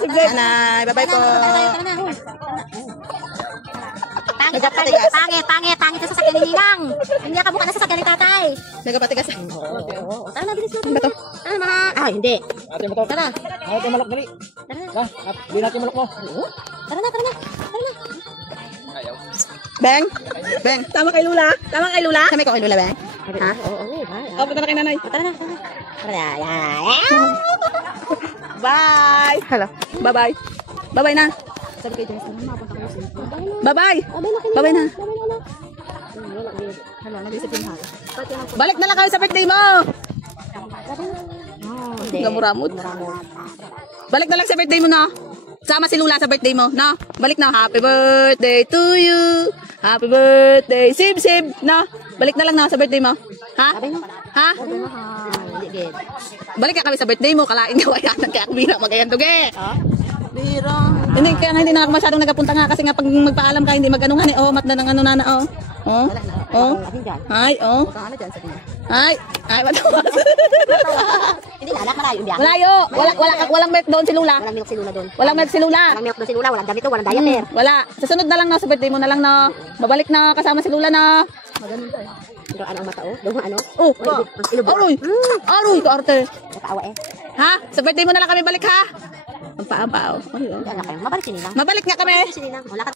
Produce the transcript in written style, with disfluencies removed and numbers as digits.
Sip-sip. Nanay, bye-bye po. Pangit sa sasakyan ni Ninang. Hindi ka buka na sasakyan ni tatay. Nagapatigas. Tara na, bilis natin. Ano ba to? Ano mga... Ah, hindi. Ate mo to. Tara. Ate malok dali. Tara. Bili natin malok mo. Tara na. Beng. Beng. Tama kay Lula. Kami ko kay Lula, Beng. Ha? Oo. Punta na kay nanay. Tara na. Bye. Hello. Bye-bye. Bye-bye na. Sabi kayo dyan, mapunta ko sa Bye-bye. Bye-bye na. Hala, nag-isipin ha. Balik na lang kayo sa birthday mo. Hindi. Gamuramot. Balik na lang sa birthday mo na. Sama si Lula sa birthday mo, no? Balik na. Happy birthday to you. Happy birthday, Sib. No? Balik na lang na sa birthday mo. Ha? Ha? Hindi. Balik ka kami sa birthday mo. Kalain ka wayanan kaya bira magayan tuge. Bira. Hindi kaya hindi na ako masyadong nagapunta nga kasi nga pag magpaalam ka hindi mag-anuhan eh. Oh, mat na ng ano na oh. Oh. Ay, oh. Ano dyan sa kanya? Ay, matawas. Hindi na, anak, malayo biyak. Malayo. Walang milk doon si Lula. Walang milk si Lula doon. Walang milk si Lula. Walang milk doon si Lula, walang damit doon, walang diaper. Wala. Sa sunod na lang na sa birthday mo na lang na. Babalik na kasama si Lula na. Maganon tayo. Pero ano ang mata oh? Doon ano? Oh, Aroy. Aroy, kaarte. Nakaawa eh. Ha? Sa birthday mo na lang kami balik ha? Ang paa. Hindi, anak kayo. Mabalik si Ninang. Mabalik nga kami. Si Ninang. Wala ka.